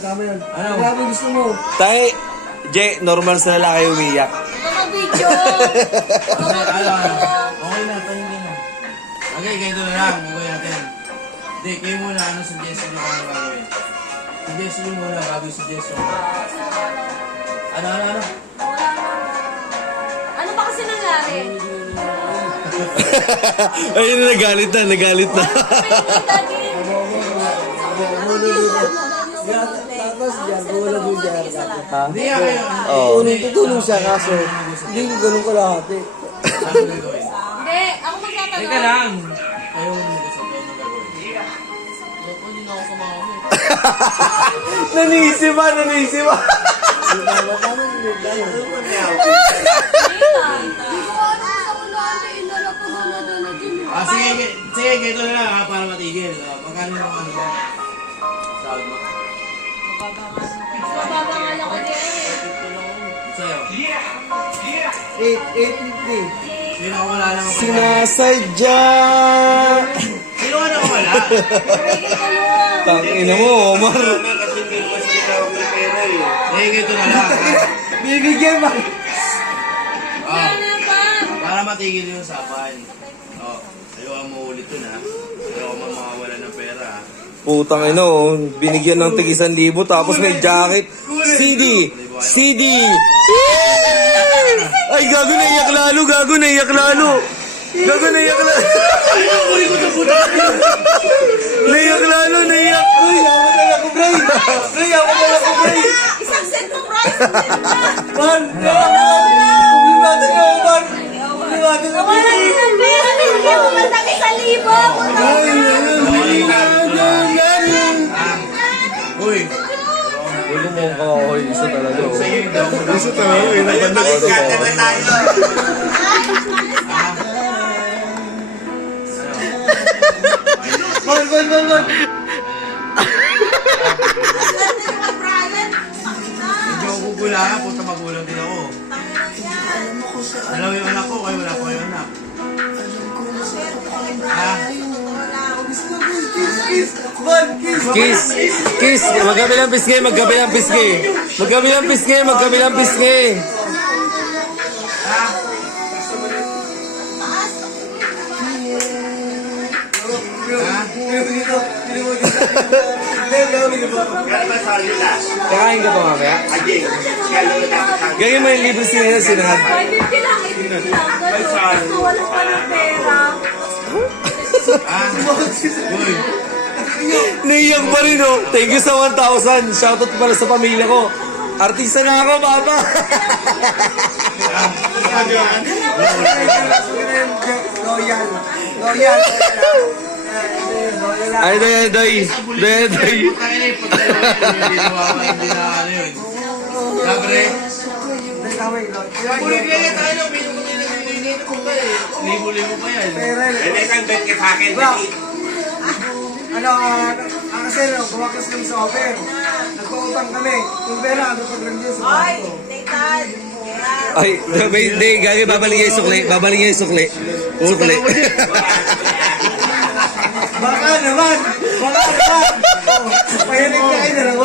Tama yan. Grabe gusto mo. Tay, Jay, normal sa lalaki umiyak. Video! Okay na, tahingin na. Okay, ganito na lang. Gagawin natin. Hindi, kayo muna. Ano suggestion nyo kung ano gagawin? Suggestion nyo muna bago yung suggestion. Ano? Ano ba kasi nangyari? Ayun na, nagalit na. Tapos dyan, wala doon dyan. Hindi nga kayo. Oo. Tutulong siya kaso, hindi ko ganun kalahati. Ano gagawin? Hindi, ako magtatanong. Teka lang. Kayo muna mag-usap. Kayo muna gagawin. Hindi na ako sumama. Nanisip ba? Sige, ganito na lang ha, para matigil. Magkano yung ano ba? Sahod mo? Mababa nga lang ako din. Sa'yo? 850. Sino ako wala lang ako? Sinasadya! Sino ka nakawala? Tangina mo, Omar. Sige, ganito na lang ha. Bibigyan ba? Oh, para matigil yung usapan. Oh, ayaw mo ulit yun ha. Ayaw mo makawala ng pera ha. Putang ina, oh. Binigyan ng tig 1,000 tapos may jacket. CD! Ay, gago, naiyak lalo. Naiyak lalo. Naiyak. Isang set ng price. Man! Kumlimatan ka mo, man! Kumlimatan ka mo! Wala din ang pera. Bigyan mo man ng 1,000. Uy! Ulo mo ka ako, isa talaga. Sa'yo yung daw mo. Isa talaga, yun ang ganda ko. Man! Hindi ako gugula ha. Punta magulang din ako. Dalawa yung anak ko, kayo wala ko yung anak. Ha? Man! Kiss! Magkabilang pisngi! Kakain ka pa mamaya? Gawin mo yung libre sinahad. 550 lang. 850 lang. Gusto wala pa ng pera. Uy! Naiyak pa rin, oh. Thank you sa 1,000. Shoutout pala sa pamilya ko. Artista na ako, Papa. Loyal! Ay, day. Putangin eh, hindi na ano yun. Sabre? Kulit ka yan tayo, pinag-ulit ko ba eh. Libo-libo pa yan. Hindi kang bet ka sa akin. Kasi gumakas kami sa offer. Nagpautang kami. Yung pera, ano pag review sa banko. Ay, hindi. Gagi, babalik yung sukli. Sukli. Baka naman! Pahinig ka kayo na lang.